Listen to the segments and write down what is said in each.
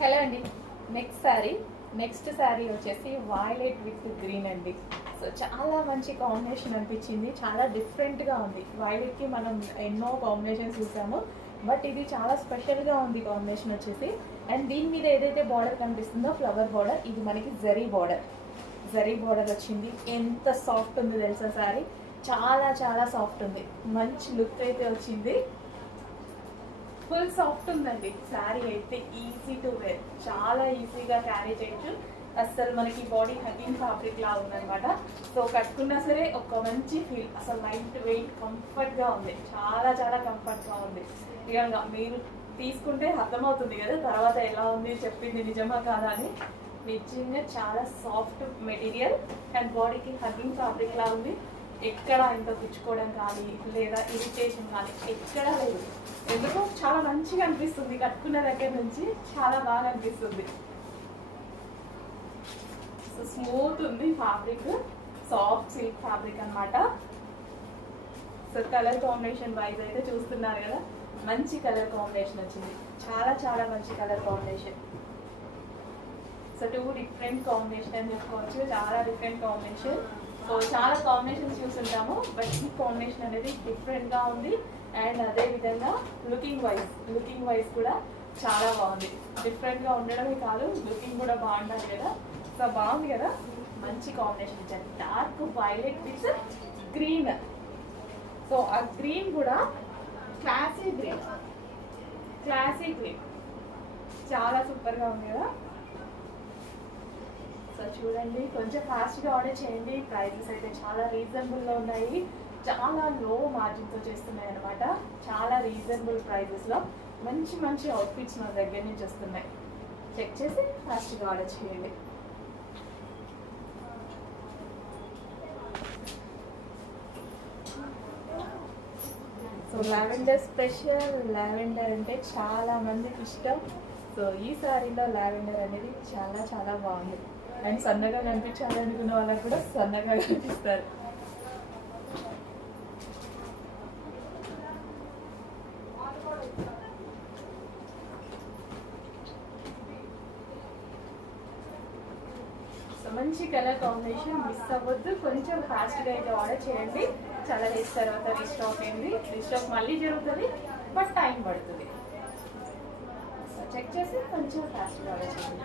Hello అండి. Next sari వచ్చేసి violet with green అండి. సో చాలా మంచి కాంబినేషన్ అనిపించింది. చాలా డిఫరెంట్గా ఉంది. వైలెట్కి మనం ఎన్నో కాంబినేషన్స్ చూసాము, బట్ ఇది చాలా స్పెషల్గా ఉంది కాంబినేషన్ వచ్చేసి. అండ్ దీని మీద ఏదైతే బార్డర్ కనిపిస్తుందో ఫ్లవర్ బార్డర్, ఇది మనకి జరీ బార్డర్ వచ్చింది. ఎంత సాఫ్ట్ ఉంది తెలుసా శారీ, చాలా చాలా సాఫ్ట్ ఉంది. మంచి లుక్ అయితే వచ్చింది. ఫుల్ సాఫ్ట్ ఉందండి శారీ అయితే. ఈజీ టు వేర్, చాలా ఈజీగా క్యారీ చేయొచ్చు. అసలు మనకి బాడీ హగ్గింగ్ ఫ్యాబ్రిక్ లా ఉందన్నమాట. సో కట్టుకున్నా సరే ఒక మంచి ఫీల్, అసలు లైట్ వెయిట్ కంఫర్ట్గా ఉంది. చాలా చాలా కంఫర్ట్గా ఉంది. నిజంగా మీరు తీసుకుంటే అర్థమవుతుంది కదా తర్వాత ఎలా ఉంది, చెప్పింది నిజమా కాదా అని. నిజంగా చాలా సాఫ్ట్ మెటీరియల్ అండ్ బాడీకి హగ్గింగ్ ఫ్యాబ్రిక్ లా ఉంది. ఎక్కడ ఇంత పుచ్చుకోవడం కానీ లేదా ఇరిటేషన్ కానీ ఎక్కడా లేదు. ఎందుకో చాలా మంచిగా అనిపిస్తుంది. కట్టుకున్న దగ్గర నుంచి చాలా బాగా అనిపిస్తుంది. సో స్మూత్ ఉంది ఫ్యాబ్రిక్, సాఫ్ట్ సిల్క్ ఫ్యాబ్రిక్ అనమాట. సో కలర్ కాంబినేషన్ వైజ్ అయితే చూస్తున్నారు కదా, మంచి కలర్ కాంబినేషన్ వచ్చింది. చాలా చాలా మంచి colour combination. So 2 different combination అని చెప్పుకోవచ్చు. చాలా డిఫరెంట్ కాంబినేషన్. సో చాలా కాంబినేషన్స్ చూస్తుంటాము, బట్ ఈ కాంబినేషన్ అనేది డిఫరెంట్గా ఉంది. అండ్ అదేవిధంగా లుకింగ్ వైజ్ కూడా చాలా బాగుంది. డిఫరెంట్గా ఉండడమే కాదు, లుకింగ్ కూడా బాగుంటుంది కదా. సో బాగుంది కదా, మంచి కాంబినేషన్ ఇచ్చారు. Dark violet with green. So ఆ గ్రీన్ కూడా క్లాసీ గ్రీన్, చాలా సూపర్గా ఉంది కదా. సో చూడండి, కొంచెం ఫాస్ట్గా ఆర్డర్ చేయండి. ప్రైజెస్ అయితే చాలా రీజనబుల్లో ఉన్నాయి. చాలా లో మార్జిన్తో చేస్తున్నాయి అనమాట. చాలా రీజనబుల్ ప్రైజెస్లో మంచి మంచి అవుట్ఫిట్స్ మన దగ్గర నుంచి వస్తున్నాయి. చెక్ చేసి ఫాస్ట్గా ఆర్డర్ చేయండి. So lavender special. లావెండర్ అంటే చాలా మందికి ఇష్టం. సో ఈ సారీలో లావెండర్ అనేది చాలా చాలా బాగుంది. అండ్ సన్నగా కనిపించాలనుకున్న వాళ్ళకి కూడా సన్నగా కనిపిస్తారు. సో మంచి కలర్ కాంబినేషన్, మిస్ అవ్వద్దు. కొంచెం ఫాస్ట్గా అయితే ఆర్డర్ చేయండి. చాలా డేస్ తర్వాత రీస్టాక్ అయింది. రీస్టాక్ మళ్ళీ జరుగుతుంది, బట్ టైం పడుతుంది. చెక్ చేసి కొంచెం ఫాస్ట్గా ఆర్డర్ చేయండి.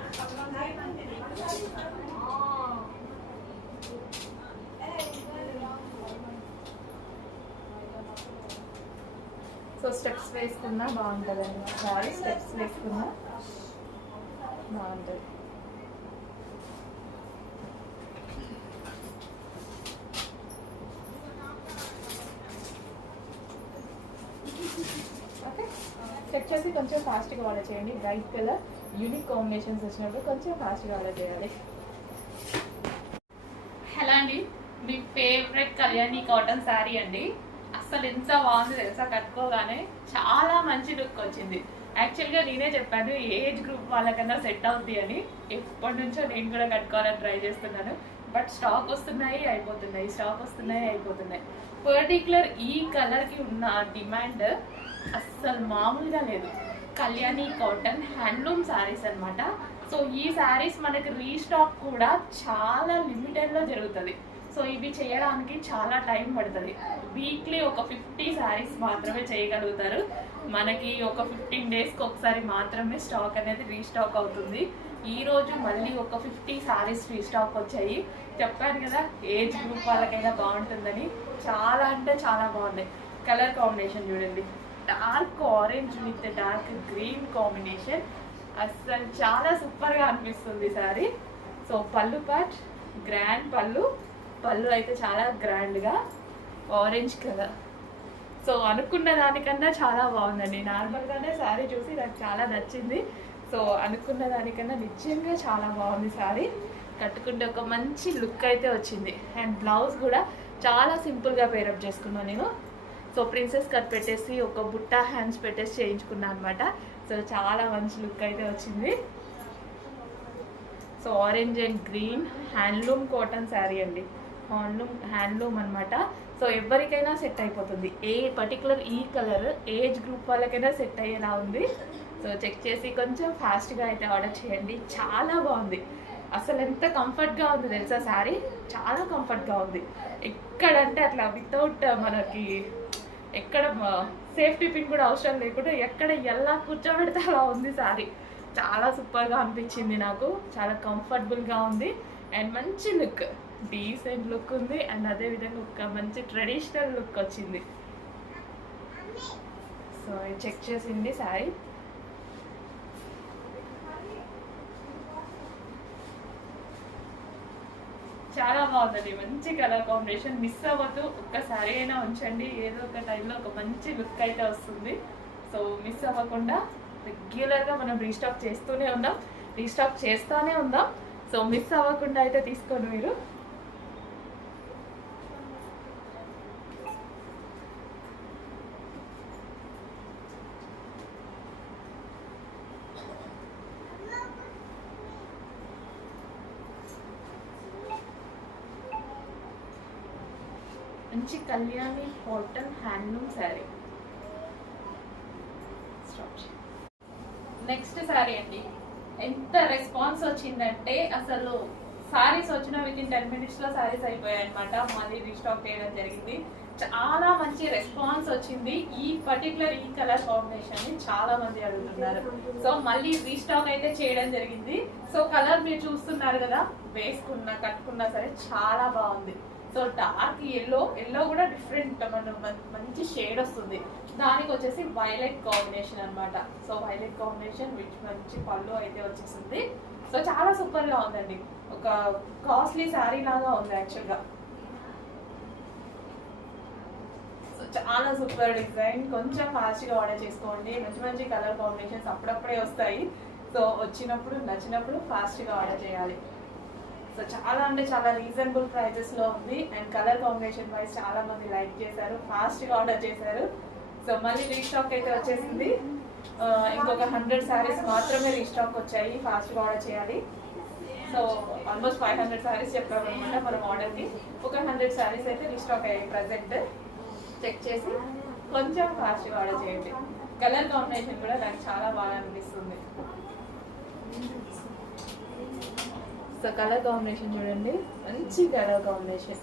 సో స్టెప్స్ వేసుకున్నా బాగుంటుందండి. సారీ స్టెప్స్ వేసుకున్నా బాగుంటుంది. ఓకే, చెక్ చేసి కొంచెం ఫాస్ట్గా ఆర్డర్ చేయండి. బ్రైట్ కలర్ యూనిక్ కాంబినేషన్స్ వచ్చినప్పుడు కొంచెం ఫాస్ట్గా ఆర్డర్ చేయాలి. హలో అండి, మీ ఫేవరెట్ కళ్యాణి కాటన్ శారీ అండి. అసలు ఎంత బాగుంది తెలుసా, కట్టుకోగానే చాలా మంచి లుక్ వచ్చింది. యాక్చువల్గా నేనే చెప్పాను ఏజ్ గ్రూప్ వాళ్ళకన్నా సెట్ అవుద్ది అని. ఎప్పటి నుంచో నేను కూడా కట్టుకోవాలని ట్రై చేస్తున్నాను, బట్ స్టాక్ వస్తున్నాయి అయిపోతున్నాయి. పర్టికులర్ ఈ కలర్కి ఉన్న డిమాండ్ అస్సలు మామూలుగా లేదు. కళ్యాణి కాటన్ హ్యాండ్లూమ్ శారీస్ అనమాట. సో ఈ శారీస్ మనకి రీస్టాక్ కూడా చాలా లిమిటెడ్లో జరుగుతుంది. సో ఇవి చేయడానికి చాలా టైం పడుతుంది. వీక్లీ ఒక 50 శారీస్ మాత్రమే చేయగలుగుతారు. మనకి ఒక 15 డేస్కి ఒకసారి మాత్రమే స్టాక్ అనేది రీస్టాక్ అవుతుంది. ఈరోజు మళ్ళీ ఒక 50 శారీస్ రీస్టాక్ వచ్చాయి. చెప్పాను కదా ఏజ్ గ్రూప్ వాళ్ళకైనా బాగుంటుందని. చాలా అంటే చాలా బాగున్నాయి. కలర్ కాంబినేషన్ చూడండి, dark orange with dark green combination. అసలు చాలా సూపర్గా అనిపిస్తుంది శారీ. సో పళ్ళు పార్ట్ గ్రాండ్ పళ్ళు అయితే చాలా గ్రాండ్గా ఆరెంజ్ కలర్. సో అనుకున్న దానికన్నా చాలా బాగుందండి. నార్మల్గానే శారీ చూసి నాకు చాలా నచ్చింది. సో అనుకున్న దానికన్నా నిజంగా చాలా బాగుంది శారీ. కట్టుకుంటే ఒక మంచి లుక్ అయితే వచ్చింది. అండ్ బ్లౌజ్ కూడా చాలా సింపుల్గా పేరప్ చేసుకున్నాను నేను. సో ప్రిన్సెస్ కట్ పెట్టేసి ఒక బుట్టా హ్యాండ్స్ పెట్టేసి చేయించుకున్నాను అనమాట. సో చాలా మంచి లుక్ అయితే వచ్చింది. So orange and green handloom cotton sari అండి. హ్యాండ్లూమ్ అనమాట. సో ఎవరికైనా సెట్ అయిపోతుంది. ఏ పర్టికులర్ ఈ కలర్ ఏజ్ గ్రూప్ వాళ్ళకైనా సెట్ అయ్యేలా ఉంది. సో చెక్ చేసి కొంచెం ఫాస్ట్గా అయితే ఆర్డర్ చేయండి. చాలా బాగుంది, అసలు ఎంత కంఫర్ట్గా ఉంది తెలుసా శారీ, చాలా కంఫర్ట్గా ఉంది. ఎక్కడంటే అట్లా వితౌట్ మనకి ఎక్కడ సేఫ్టీ పిన్ కూడా అవసరం లేకుండా ఎక్కడ ఎలా కూర్చోబెడితే అలా ఉంది శారీ. చాలా సూపర్గా అనిపించింది నాకు, చాలా కంఫర్టబుల్గా ఉంది అండ్ మంచి లుక్, డీసెంట్ లుక్ ఉంది అండ్ అదేవిధంగా ఒక మంచి ట్రెడిషనల్ లుక్ వచ్చింది. సో చెక్ చేసింది శారీ. చాలా బాగుందండి, మంచి కలర్ కాంబినేషన్, మిస్ అవ్వద్దు, ఒక్కసారి అయినా ఉంచండి, ఏదో ఒక టైంలో ఒక మంచి లుక్ అయితే వస్తుంది. సో మిస్ అవ్వకుండా రెగ్యులర్గా మనం రీస్టాక్ చేస్తూనే ఉందాం, రీస్టాక్ చేస్తూనే ఉందాం. సో మిస్ అవ్వకుండా అయితే తీసుకోండి మీరు. మంచి Kalyani cotton handloom sari. Next sari అండి, ఎంత రెస్పాన్స్ వచ్చిందంటే అసలు శారీస్ వచ్చిన విత్ ఇన్ 10 minutes లో శారీస్ అయిపోయాయి అనమాట. మళ్ళీ రీస్టాక్ చేయడం జరిగింది, చాలా మంచి రెస్పాన్స్ వచ్చింది. ఈ పర్టికులర్ ఈ కలర్ కాంబినేషన్ ని చాలా మంది అడుగుతున్నారు. సో మళ్ళీ రీస్టాక్ అయితే చేయడం జరిగింది. సో కలర్ మీరు చూస్తున్నారు కదా, వేసుకున్నా కట్టుకున్నా సరే చాలా బాగుంది. సో డార్క్ ఎల్లో కూడా డిఫరెంట్ మంచి షేడ్ వస్తుంది. దానికి వచ్చేసి వైలెట్ కాంబినేషన్ అనమాట. సో వైలెట్ కాంబినేషన్ విచ్ మంచి పళ్ళు అయితే వచ్చేసింది. సో చాలా సూపర్ గా ఉందండి, ఒక కాస్ట్లీ శారీ లాగా ఉంది యాక్చువల్గా. సో చాలా సూపర్ డిజైన్, కొంచెం ఫాస్ట్గా ఆర్డర్ చేసుకోండి. మంచి మంచి కలర్ కాంబినేషన్స్ అప్పుడప్పుడే వస్తాయి. సో వచ్చినప్పుడు నచ్చినప్పుడు ఫాస్ట్గా ఆర్డర్ చేయాలి. సో చాలా అంటే చాలా రీజనబుల్ ప్రైజెస్లో ఉంది అండ్ కలర్ కాంబినేషన్ వైజ్ చాలా మంది లైక్ చేశారు, ఫాస్ట్గా ఆర్డర్ చేశారు. సో మళ్ళీ రీస్టాక్ అయితే వచ్చేసింది. ఇంకొక 100 శారీస్ మాత్రమే రీస్టాక్ వచ్చాయి, ఫాస్ట్గా ఆర్డర్ చేయాలి. సో ఆల్మోస్ట్ 500 శారీస్ చెప్పామన్నమాట మనం ఆర్డర్కి. ఒక 100 శారీస్ అయితే రీస్టాక్ అయ్యాయి ప్రజెంట్. చెక్ చేసి కొంచెం ఫాస్ట్గా ఆర్డర్ చేయండి. కలర్ కాంబినేషన్ కూడా నాకు చాలా బాగా అనిపిస్తుంది. సో కలర్ కాంబినేషన్ చూడండి, మంచి కలర్ కాంబినేషన్.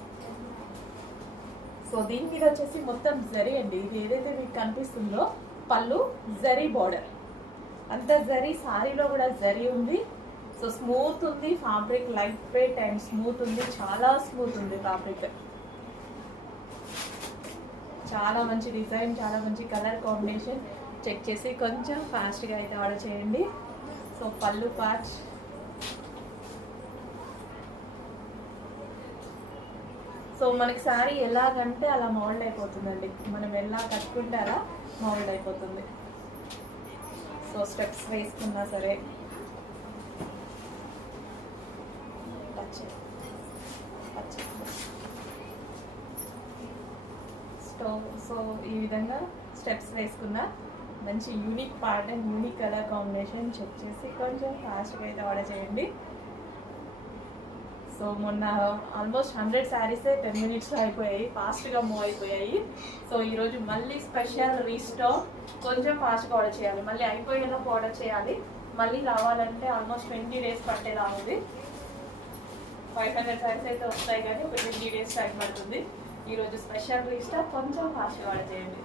సో దీని మీద వచ్చేసి మొత్తం జరీ అండి, ఇది ఏదైతే మీకు కనిపిస్తుందో పళ్ళు జరీ బార్డర్, అంత జరీ, సారీలో కూడా జరీ ఉంది. సో స్మూత్ ఉంది fabric, light weight and smooth ఉంది, చాలా స్మూత్ ఉంది ఫ్యాబ్రిక్. చాలా మంచి డిజైన్, చాలా మంచి కలర్ కాంబినేషన్. చెక్ చేసి కొంచెం ఫాస్ట్గా అయితే ఆర్డర్ చేయండి. సో పళ్ళు పార్ట్, సో మనకి శారీ ఎలాగంటే అలా మౌల్డ్ అయిపోతుందండి, మనం ఎలా కట్టుకుంటే అలా మౌల్డ్ అయిపోతుంది. సో స్టెప్స్ వేసుకున్నా సరే సో ఈ విధంగా స్టెప్స్ వేసుకున్న మంచి unique part and unique colour combination. Check చేసి కొంచెం ఫాస్ట్గా అయితే ఆర్డర్ చేయండి. సో మొన్న ఆల్మోస్ట్ 100 శారీసే 10 minutesలో అయిపోయాయి, ఫాస్ట్గా మూవ్ అయిపోయాయి. సో ఈరోజు మళ్ళీ స్పెషల్ రీస్టాక్, కొంచెం ఫాస్ట్గా ఆర్డర్ చేయాలి, మళ్ళీ అయిపోయేలోపు ఆర్డర్ చేయాలి. మళ్ళీ రావాలంటే ఆల్మోస్ట్ 20 days పట్టేలా ఉంది. 500 శారీస్ అయితే వస్తాయి కానీ ఒక 20 days టైం పడుతుంది. ఈరోజు స్పెషల్ రీస్టాక్, కొంచెం ఫాస్ట్గా ఆర్డర్ చేయండి.